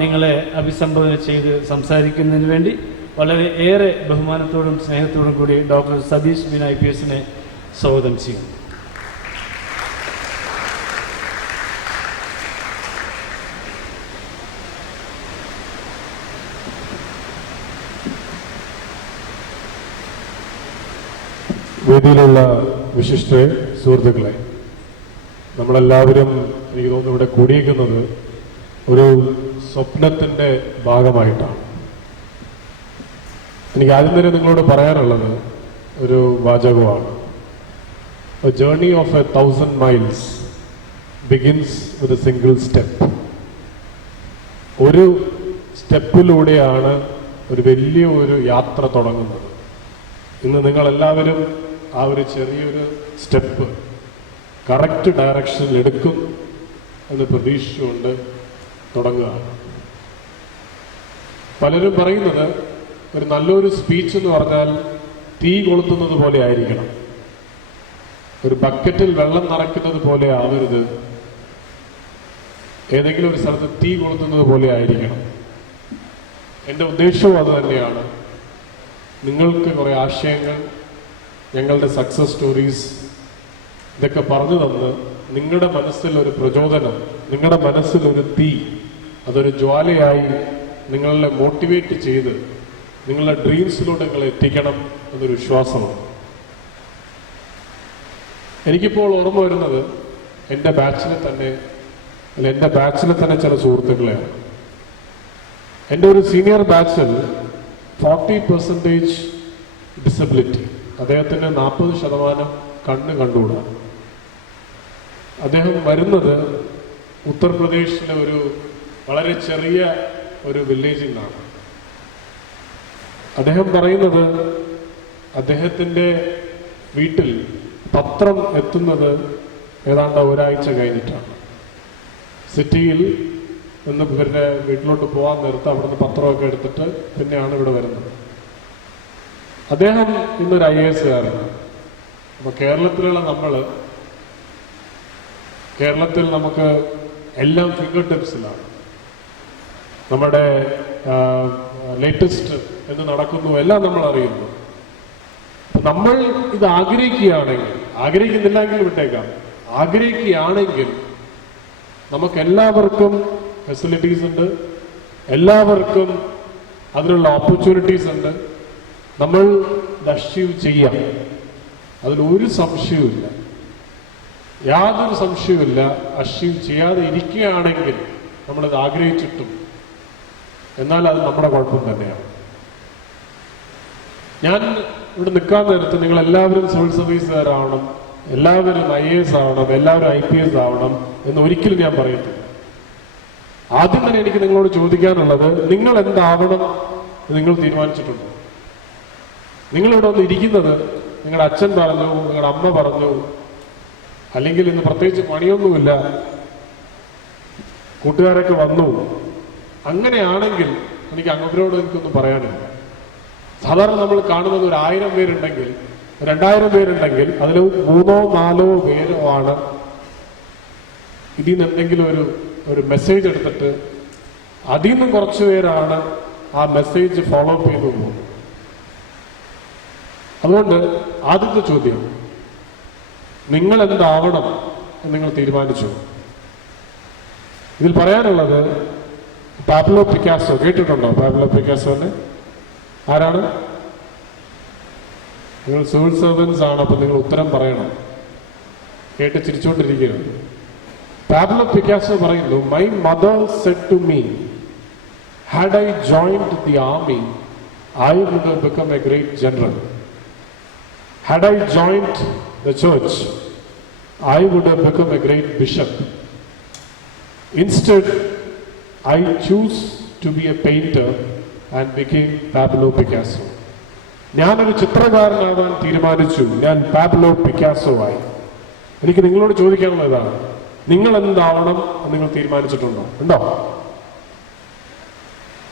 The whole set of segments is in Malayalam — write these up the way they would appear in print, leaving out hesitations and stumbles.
നിങ്ങളെ അഭിസംബോധന ചെയ്ത് സംസാരിക്കുന്നതിന് വേണ്ടി വളരെ ഏറെ ബഹുമാനത്തോടും സ്നേഹത്തോടും കൂടി ഡോക്ടർ സതീഷ് മീന IPS സ്വാഗതം ചെയ്യും. വേദിയിലുള്ള വിശിഷ്ട സുഹൃത്തുക്കളെ, നമ്മളെല്ലാവരും എനിക്ക് തോന്നുന്നു ഇവിടെ കൂടിയിരിക്കുന്നത് ഒരു സ്വപ്നത്തിൻ്റെ ഭാഗമായിട്ടാണ്. എനിക്ക് ആദ്യം തന്നെ നിങ്ങളോട് പറയാനുള്ളത് ഒരു വാചകമാണ്. A journey of 1,000 miles begins with a single step. ഒരു സ്റ്റെപ്പിലൂടെയാണ് ഒരു വലിയ ഒരു യാത്ര തുടങ്ങുന്നത്. ഇന്ന് നിങ്ങളെല്ലാവരും ആ ഒരു ചെറിയൊരു സ്റ്റെപ്പ് കറക്റ്റ് ഡയറക്ഷനിൽ എടുക്കും എന്ന് പ്രതീക്ഷിച്ചുകൊണ്ട് തുടങ്ങുകയാണ്. പലരും പറയുന്നത് ഒരു നല്ലൊരു സ്പീച്ച് എന്ന് പറഞ്ഞാൽ തീ കൊളുത്തുന്നത് പോലെ ആയിരിക്കണം, ഒരു ബക്കറ്റിൽ വെള്ളം നിറയ്ക്കുന്നത് പോലെ ആവരുത്, ഏതെങ്കിലും ഒരു സ്ഥലത്ത് തീ കൊളുത്തുന്നത് പോലെ ആയിരിക്കണം. എൻ്റെ ഉദ്ദേശവും അത് തന്നെയാണ്. നിങ്ങൾക്ക് കുറേ ആശയങ്ങൾ, ഞങ്ങളുടെ സക്സസ് സ്റ്റോറീസ് ഇതൊക്കെ പറഞ്ഞു തന്ന് നിങ്ങളുടെ മനസ്സിൽ ഒരു പ്രചോദനം, നിങ്ങളുടെ മനസ്സിൽ ഒരു തീ, അതൊരു ജ്വാലയായി നിങ്ങളെ മോട്ടിവേറ്റ് ചെയ്ത് നിങ്ങളുടെ ഡ്രീംസിലൂടെ നിങ്ങൾ എത്തിക്കണം എന്നൊരു വിശ്വാസമാണ്. എനിക്കിപ്പോൾ ഓർമ്മ വരുന്നത് എൻ്റെ ബാച്ചിലെ തന്നെ ചില സുഹൃത്തുക്കളെയാണ്. എൻ്റെ ഒരു സീനിയർ ബാച്ചിൽ 40% ഡിസബിലിറ്റി, അദ്ദേഹത്തിന് 40% കണ്ണ് കണ്ടുകൂടാ. അദ്ദേഹം വരുന്നത് ഉത്തർപ്രദേശിലെ ഒരു വളരെ ചെറിയ ഒരു വില്ലേജിൽ നിന്നാണ്. അദ്ദേഹം പറയുന്നത് അദ്ദേഹത്തിൻ്റെ വീട്ടിൽ പത്രം എത്തുന്നത് ഏതാണ്ട് ഒരാഴ്ച കഴിഞ്ഞിട്ടാണ്. സിറ്റിയിൽ നിന്ന് ഇവരുടെ വീട്ടിലോട്ട് പോകാൻ നേരത്ത് അവിടുന്ന് പത്രമൊക്കെ എടുത്തിട്ട് പിന്നെയാണ് ഇവിടെ വരുന്നത്. അദ്ദേഹം ഇന്നൊരു IAS കാരനാണ്. അപ്പോൾ കേരളത്തിൽ നമുക്ക് എല്ലാം ഫിംഗർ ടിപ്സിലാണ്. നമ്മുടെ ലേറ്റസ്റ്റ് എന്ന് നടക്കുന്നു എല്ലാം നമ്മൾ അറിയുന്നു. നമ്മൾ ഇത് ആഗ്രഹിക്കുന്നില്ലെങ്കിൽ വിട്ടേക്കാം, ആഗ്രഹിക്കുകയാണെങ്കിൽ നമുക്ക് എല്ലാവർക്കും ഫെസിലിറ്റീസ് ഉണ്ട്, എല്ലാവർക്കും അതിനുള്ള ഓപ്പർച്യൂണിറ്റീസ് ഉണ്ട്. നമ്മൾ ഇത് അച്ചീവ് ചെയ്യാം, അതിലൊരു സംശയവുമില്ല, യാതൊരു സംശയവുമില്ല. അച്ചീവ് ചെയ്യാതെ ഇരിക്കുകയാണെങ്കിൽ നമ്മളിത് ആഗ്രഹിച്ചിട്ടും എന്നാൽ അത് നമ്മുടെ കുഴപ്പം തന്നെയാണ്. ഞാൻ ഇവിടെ നിൽക്കാൻ നേരത്ത് നിങ്ങളെല്ലാവരും സിവിൽ സർവീസുകാരാവണം, എല്ലാവരും IAS ആവണം, എല്ലാവരും IPS ആവണം എന്ന് ഒരിക്കലും ഞാൻ പറയത്തില്ല. ആദ്യം തന്നെ എനിക്ക് നിങ്ങളോട് ചോദിക്കാനുള്ളത്, നിങ്ങൾ എന്താവണം എന്ന് നിങ്ങൾ തീരുമാനിച്ചിട്ടുണ്ടോ? നിങ്ങളിവിടെ ഒന്ന് ഇരിക്കുന്നത് നിങ്ങളുടെ അച്ഛൻ പറഞ്ഞു, നിങ്ങളുടെ അമ്മ പറഞ്ഞു, അല്ലെങ്കിൽ ഇന്ന് പ്രത്യേകിച്ച് പണിയൊന്നുമില്ല, കൂട്ടുകാരൊക്കെ വന്നു, അങ്ങനെയാണെങ്കിൽ എനിക്കൊന്നും പറയാനില്ല. സാധാരണ നമ്മൾ കാണുന്നത് ഒരു 1000 പേരുണ്ടെങ്കിൽ 2000 പേരുണ്ടെങ്കിൽ അതിൽ 3 or 4 പേരോ ആണ് ഇതിൽ നിന്ന് എന്തെങ്കിലും ഒരു മെസ്സേജ് എടുത്തിട്ട് അതിൽ നിന്നും കുറച്ച് പേരാണ് ആ മെസ്സേജ് ഫോളോ അപ്പ് ചെയ്തു പോകും. അതുകൊണ്ട് ആദ്യത്തെ ചോദ്യം, നിങ്ങൾ എന്താവണം എന്ന് നിങ്ങൾ തീരുമാനിച്ചു? ഇതിൽ പറയാനുള്ളത് പാബ്ലോ പിക്കാസോ, കേട്ടിട്ടുണ്ടോ പാബ്ലോ പിക്കാസോനെ? ആരാണ്? നിങ്ങൾ സിവിൽ സർവൻസ് ആണ്, അപ്പൊ നിങ്ങൾ ഉത്തരം പറയണം, കേട്ട് ചിരിച്ചുകൊണ്ടിരിക്കരുത്. പാബ്ലോ പിക്കാസോ പറയുന്നു, my mother said to me, had I joined the army, I would have become a great general. Had I joined the church, I would have become a great bishop. Instead, I choose to be a painter and became Pablo Picasso. ഞാനൊരു ചിത്രകാരനാവാൻ തീരുമാനിച്ചു, ഞാൻ പാബ്ലോ പിക്കാസോ ആയി. എനിക്ക് നിങ്ങളോട് ചോദിക്കാനുള്ളത് ഇതാണ്, നിങ്ങൾ എന്താവണം എന്ന് നിങ്ങൾ തീരുമാനിച്ചിട്ടുണ്ടോ? ഉണ്ടോ?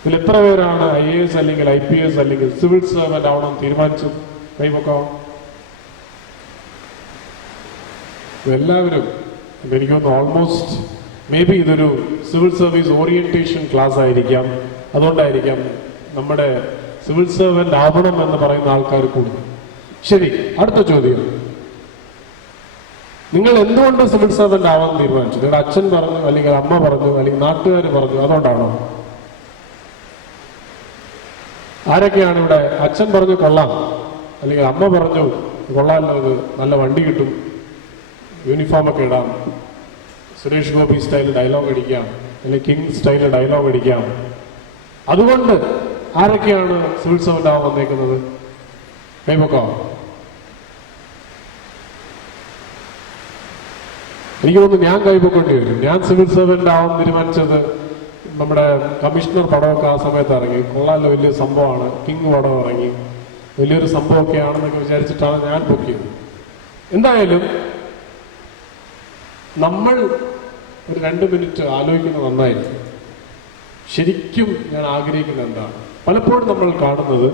ഇതിൽ എത്ര പേരാണ് IAS അല്ലെങ്കിൽ IPS അല്ലെങ്കിൽ സിവിൽ സർവന്റ് ആവണം തീരുമാനിച്ചു? കൈപൊക്കോ. എല്ലാവരും എനിക്കൊന്ന് ഓൾമോസ്റ്റ് മേ ബി ഇതൊരു സിവിൽ സർവീസ് ഓറിയന്റേഷൻ ക്ലാസ് ആയിരിക്കാം. അതുകൊണ്ടായിരിക്കാം നമ്മുടെ സിവിൽ സർവന്റ് ആവണം എന്ന് പറയുന്ന ആൾക്കാർ കൂടുതൽ. ശരി, അടുത്ത ചോദ്യം. നിങ്ങൾ എന്തുകൊണ്ട് സിവിൽ സർവന്റ് ആവാൻ തീരുമാനിച്ചു? നിങ്ങളുടെ അച്ഛൻ പറഞ്ഞു, അല്ലെങ്കിൽ അമ്മ പറഞ്ഞു, അല്ലെങ്കിൽ നാട്ടുകാർ പറഞ്ഞു, അതുകൊണ്ടാണോ? ആരൊക്കെയാണ് ഇവിടെ? അച്ഛൻ പറഞ്ഞു കൊള്ളാം, അല്ലെങ്കിൽ അമ്മ പറഞ്ഞു കൊള്ളാമല്ലോ, ഇത് നല്ല വണ്ടി കിട്ടും, യൂണിഫോമൊക്കെ ഇടാം, സുരേഷ് ഗോപി സ്റ്റൈൽ ഡയലോഗ് അടിക്കാം, അല്ലെങ്കിൽ കിങ് സ്റ്റൈൽ ഡയലോഗ് അടിക്കാം. അതുകൊണ്ട് ആരൊക്കെയാണ് സിവിൽ സർവന്റ് ആവാൻ വന്നേക്കുന്നത്? കൈപൊക്കോ. എനിക്ക് തോന്നുന്നു ഞാൻ കൈപൊക്കേണ്ടി വരും. ഞാൻ സിവിൽ സർവന്റ് ആവാൻ തീരുമാനിച്ചത് നമ്മുടെ കമ്മീഷണർ പടമൊക്കെ ആ സമയത്ത് ഇറങ്ങി, കൊള്ളാലോ, വലിയ സംഭവമാണ്, കിങ് പടം ഇറങ്ങി, വലിയൊരു സംഭവമൊക്കെ ആണെന്നൊക്കെ വിചാരിച്ചിട്ടാണ് ഞാൻ ബുക്ക് ചെയ്തത്. എന്തായാലും നമ്മൾ ഒരു 2 മിനിറ്റ് ആലോചിക്കുന്നത് നന്നായിരുന്നു. ശരിക്കും ഞാൻ ആഗ്രഹിക്കുന്നത് എന്താണ്? പലപ്പോഴും നമ്മൾ കാണുന്നത്,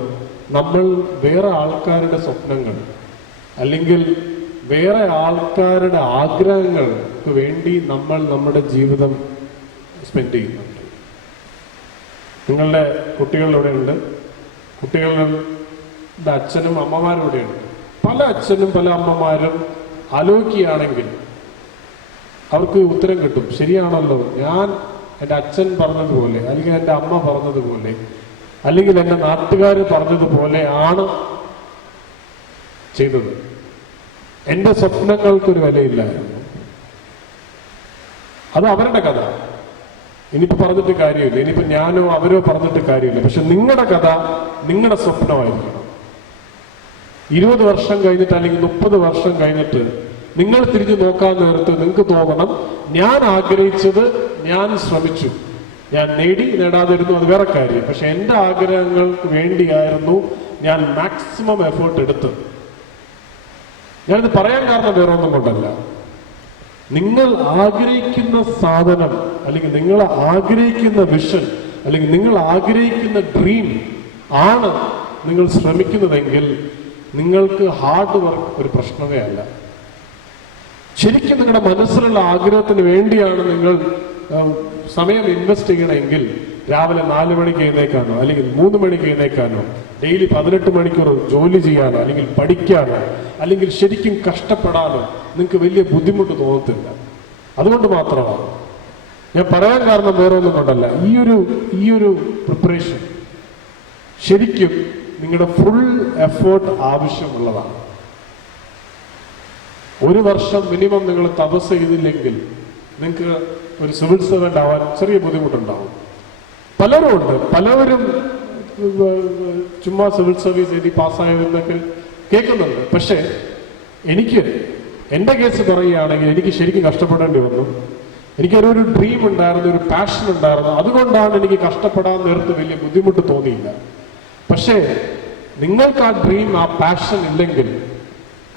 നമ്മൾ വേറെ ആൾക്കാരുടെ സ്വപ്നങ്ങൾ അല്ലെങ്കിൽ വേറെ ആൾക്കാരുടെ ആഗ്രഹങ്ങൾക്ക് വേണ്ടി നമ്മൾ നമ്മുടെ ജീവിതം സ്പെൻഡ് ചെയ്യുന്നുണ്ട്. നിങ്ങളുടെ കുട്ടികളിവിടെ ഉണ്ട്, കുട്ടികളുടെ അച്ഛനും അമ്മമാരും ഇവിടെയുണ്ട്. പല അച്ഛനും പല അമ്മമാരും ആലോചിക്കുകയാണെങ്കിൽ അവർക്ക് ഉത്തരം കിട്ടും. ശരിയാണല്ലോ, ഞാൻ എൻ്റെ അച്ഛൻ പറഞ്ഞതുപോലെ, അല്ലെങ്കിൽ എൻ്റെ അമ്മ പറഞ്ഞതുപോലെ, അല്ലെങ്കിൽ എൻ്റെ നാട്ടുകാർ പറഞ്ഞതുപോലെ ആണ് ചെയ്തത്. എൻ്റെ സ്വപ്നങ്ങൾക്കൊരു വിലയില്ലായിരുന്നു. അത് അവരുടെ കഥ, ഇനിയിപ്പോ പറഞ്ഞിട്ട് കാര്യമില്ല, ഇനിയിപ്പോ ഞാനോ അവരോ പറഞ്ഞിട്ട് കാര്യമില്ല. പക്ഷെ നിങ്ങളുടെ കഥ നിങ്ങളുടെ സ്വപ്നമായിരിക്കണം. 20 വർഷം കഴിഞ്ഞിട്ട് അല്ലെങ്കിൽ 30 വർഷം കഴിഞ്ഞിട്ട് നിങ്ങൾ തിരിഞ്ഞു നോക്കാൻ നേരത്ത് നിങ്ങൾക്ക് തോന്നണം, ഞാൻ ആഗ്രഹിച്ചത് ഞാൻ ശ്രമിച്ചു, ഞാൻ നേടാതിരുന്നു, അത് വേറെ കാര്യം. പക്ഷെ എൻ്റെ ആഗ്രഹങ്ങൾക്ക് വേണ്ടിയായിരുന്നു ഞാൻ മാക്സിമം എഫേർട്ട് എടുത്തത്. ഞാനിത് പറയാൻ കാരണം വേറെ ഒന്നും കൊണ്ടല്ല. നിങ്ങൾ ആഗ്രഹിക്കുന്ന സാധനം, അല്ലെങ്കിൽ നിങ്ങൾ ആഗ്രഹിക്കുന്ന വിഷൻ, അല്ലെങ്കിൽ നിങ്ങൾ ആഗ്രഹിക്കുന്ന ഡ്രീം ആണ് നിങ്ങൾ ശ്രമിക്കുന്നതെങ്കിൽ നിങ്ങൾക്ക് ഹാർഡ് വർക്ക് ഒരു പ്രശ്നമേ അല്ല. ശരിക്കും നിങ്ങളുടെ മനസ്സിലുള്ള ആഗ്രഹത്തിന് വേണ്ടിയാണ് നിങ്ങൾ സമയം ഇൻവെസ്റ്റ് ചെയ്യണമെങ്കിൽ രാവിലെ 4 മണിക്ക് എഴുന്നേക്കാനോ, അല്ലെങ്കിൽ 3 മണിക്ക് എഴുന്നേക്കാനോ, ഡെയിലി 18 മണിക്കൂർ ജോലി ചെയ്യാനോ, അല്ലെങ്കിൽ പഠിക്കാനോ, അല്ലെങ്കിൽ ശരിക്കും കഷ്ടപ്പെടാനോ നിങ്ങൾക്ക് വലിയ ബുദ്ധിമുട്ട് തോന്നത്തില്ല. അതുകൊണ്ട് മാത്രമാണ് ഞാൻ പറയാൻ കാരണം വേറെ ഒന്നും കൊണ്ടല്ല. ഈ ഒരു പ്രിപ്പറേഷൻ ശരിക്കും നിങ്ങളുടെ ഫുൾ എഫേർട്ട് ആവശ്യമുള്ളതാണ്. 1 വർഷം മിനിമം നിങ്ങൾ തപസ് ചെയ്തില്ലെങ്കിൽ നിങ്ങൾക്ക് ഒരു സിവിൽ സർവന്റ് ആവാൻ ചെറിയ ബുദ്ധിമുട്ടുണ്ടാവും. പലരും ഉണ്ട്, പലവരും ചുമ്മാ സിവിൽ സർവീസ് എഴുതി പാസ്സായതെന്നൊക്കെ കേൾക്കുന്നുണ്ട്. പക്ഷെ എനിക്ക് എൻ്റെ കേസ് പറയുകയാണെങ്കിൽ എനിക്ക് ശരിക്കും കഷ്ടപ്പെടേണ്ടി വന്നു. എനിക്കൊരു ഡ്രീം ഉണ്ടായിരുന്നു, ഒരു പാഷൻ ഉണ്ടായിരുന്നു. അതുകൊണ്ടാണ് എനിക്ക് കഷ്ടപ്പെടാൻ നേരത്ത് വലിയ ബുദ്ധിമുട്ട് തോന്നിയില്ല. പക്ഷേ നിങ്ങൾക്ക് ആ ഡ്രീം, ആ പാഷൻ ഇല്ലെങ്കിൽ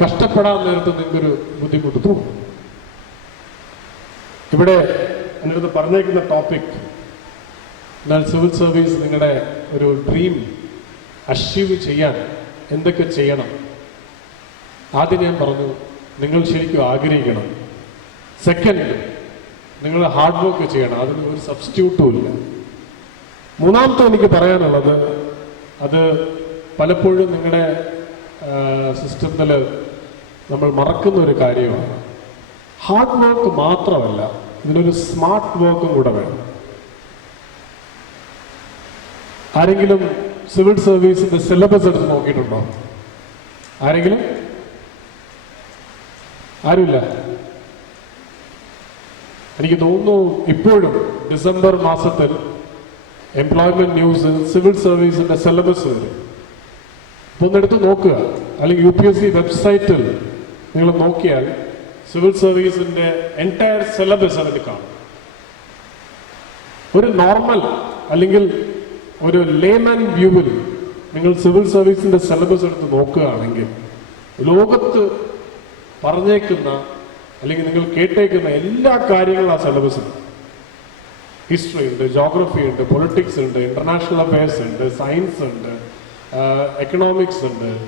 കഷ്ടപ്പെടാൻ നേരത്ത് നിങ്ങൾക്കൊരു ബുദ്ധിമുട്ട് തോന്നും. ഇവിടെ എൻ്റെ അടുത്ത് പറഞ്ഞേക്കുന്ന ടോപ്പിക്, എന്നാൽ സിവിൽ സർവീസ് നിങ്ങളുടെ ഒരു ഡ്രീം അച്ചീവ് ചെയ്യാൻ എന്തൊക്കെ ചെയ്യണം. ആദ്യം ഞാൻ പറഞ്ഞു, നിങ്ങൾ ശരിക്കും ആഗ്രഹിക്കണം. സെക്കൻഡ്, നിങ്ങൾ ഹാർഡ് വർക്ക് ചെയ്യണം, അതിന് ഒരു സബ്സ്റ്റിറ്റ്യൂട്ടും ഇല്ല. മൂന്നാമത്തെ എനിക്ക് പറയാനുള്ളത്, അത് പലപ്പോഴും നിങ്ങളുടെ സിസ്റ്റത്തിൽ നമ്മൾ മറക്കുന്ന ഒരു കാര്യമാണ്. ഹാർഡ് വർക്ക് മാത്രമല്ല, ഇതിനൊരു സ്മാർട്ട് വർക്കും കൂടെ വേണം. ആരെങ്കിലും സിവിൽ സർവീസിന്റെ സിലബസ് എടുത്ത് നോക്കിയിട്ടുണ്ടോ? ആരെങ്കിലും? ആരുമില്ല. എനിക്ക് തോന്നുന്നു ഇപ്പോഴും ഡിസംബർ മാസത്തിൽ എംപ്ലോയ്മെന്റ് ന്യൂസ് സിവിൽ സർവീസിന്റെ സിലബസ് വരും. അപ്പൊ ഒന്നെടുത്ത് നോക്കുക, അല്ലെങ്കിൽ UPSC വെബ്സൈറ്റിൽ നിങ്ങൾ നോക്കിയാൽ സിവിൽ സർവീസിന്റെ എൻറ്റയർ സിലബസ് അതിൽ കാണും. ഒരു നോർമൽ അല്ലെങ്കിൽ ഒരു ലേമൻ വ്യൂവിൽ നിങ്ങൾ സിവിൽ സർവീസിന്റെ സിലബസ് എടുത്ത് നോക്കുകയാണെങ്കിൽ ലോകത്ത് പറഞ്ഞേക്കുന്ന അല്ലെങ്കിൽ നിങ്ങൾ കേട്ടേക്കുന്ന എല്ലാ കാര്യങ്ങളും ആ സിലബസിൽ. ഹിസ്റ്ററി ഉണ്ട്, ജോഗ്രഫി ഉണ്ട്, പൊളിറ്റിക്സ് ഉണ്ട്, ഇന്റർനാഷണൽ അഫയേഴ്സ് ഉണ്ട്, സയൻസ് ഉണ്ട്, എക്കണോമിക്സ് ഉണ്ട്,